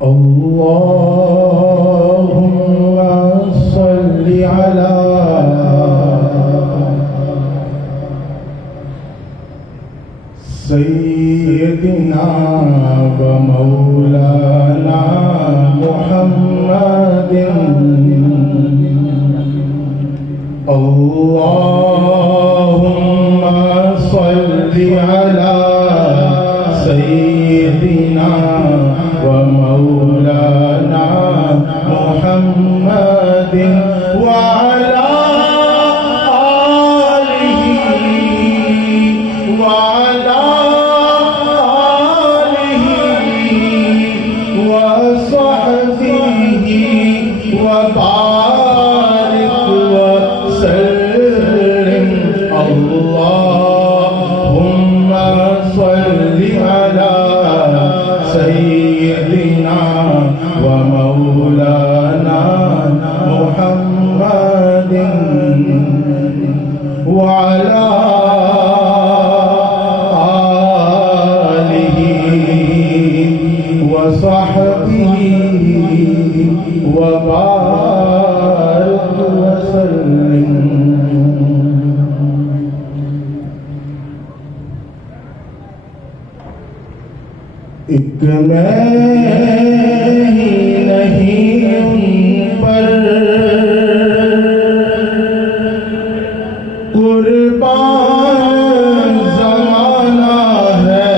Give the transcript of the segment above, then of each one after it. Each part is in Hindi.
अल्लाहुम्मा सल्लि अला सय्यदिना व मौलाना मुहम्मदिन। अल्लाहुम्मा सल्लि अला सय्यदिना व मौलाना मुहम्मदिन व अला सय्यदिना व मौलाना मुहम्मदिन व अला आलिहि व सहबिहि व बारिक व सल्लिम। एक मैं ही नहीं उन पर कुर्बान ज़माना है।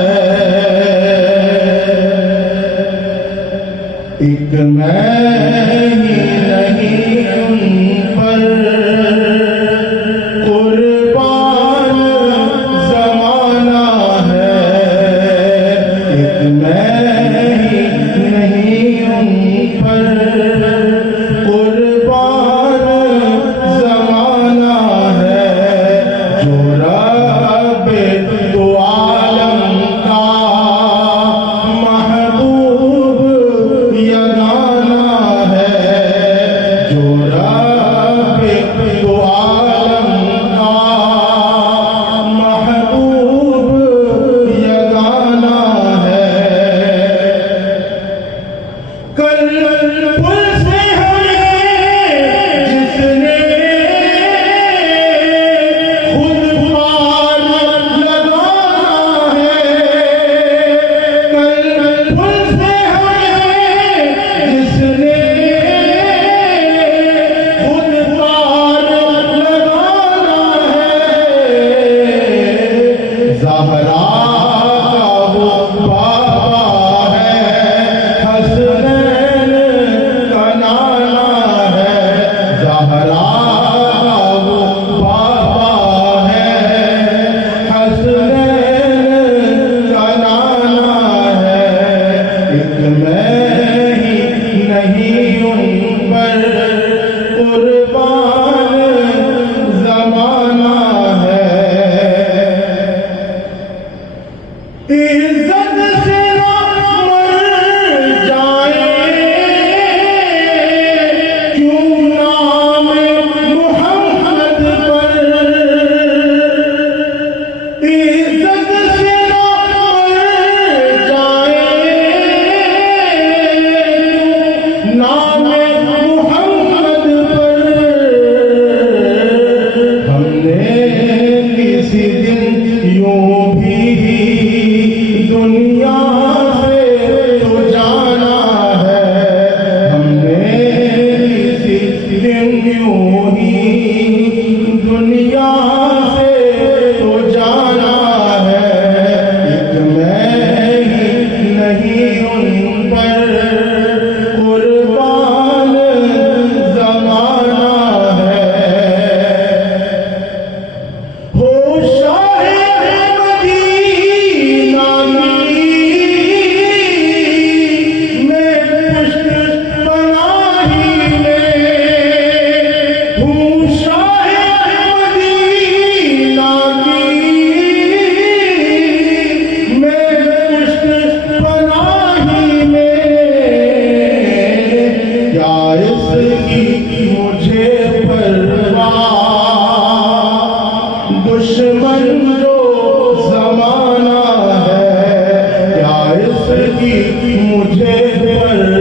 एक मैं ही नहीं उन पर कुर्बान ज़माना है। मैं नहीं उन पर कुर्बान ज़माना है। जो रब दो आलम का महबूब यगाना है। जो रब दो आलम का महबूब यगाना है। कल पुल से हमें जिसने खुद पार लगाना है। कल पुल से हमें जिसने खुद पार लगाना है। ज़हरा का वो बाबा है, हसनैन का नाना है। ज़हरा का वो बाबा है, हसनैन का नाना है। एक मैं ही नहीं उन पर कुर्बान ज़माना है। इज़्ज़त से ना मर जाए क्यों नाम मुहम्मद पर। इज़्ज़त से ना मर जाए क्यों नाम मुहम्मद पर। हमने किसी दिन यूं भी दुनिया से तो जाना है। हमने किसी दिन यूं ही दुनिया से तो जाना है। एक मैं ही नहीं उन पर कुर्बान ज़माना है। हो शाहे मदीना मैं पुष्ट पनाही में हूँ। शाहे मदीना मैं पुष्ट पनाही में। क्या इसकी मुझे परवाह दुश्मन जो ज़माना है। क्या इसकी मुझे पर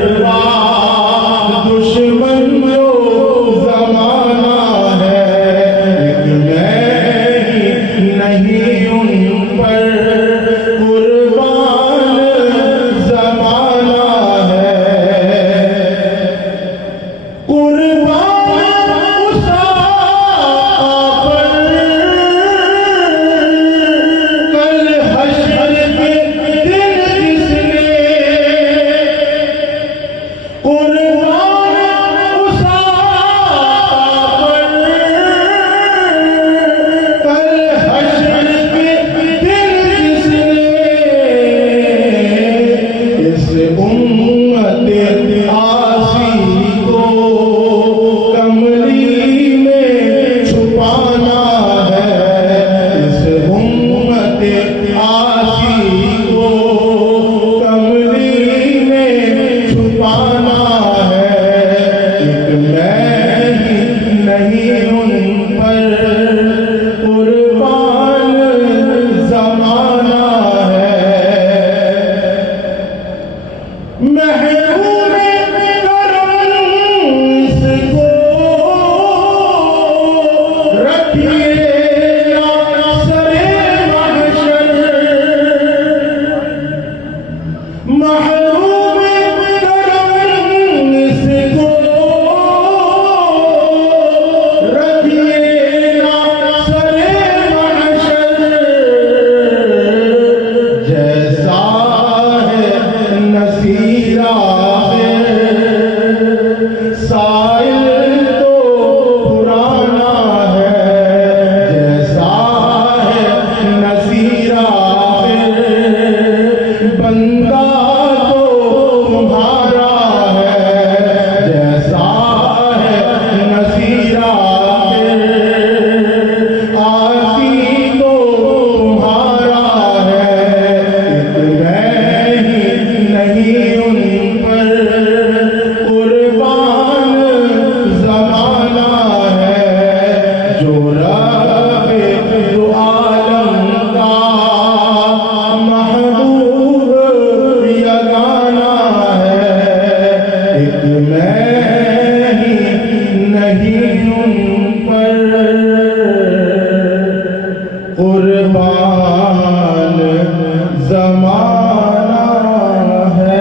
कुर्बान जमाना है।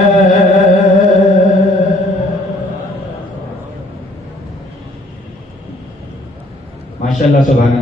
माशाल्लाह, सुभान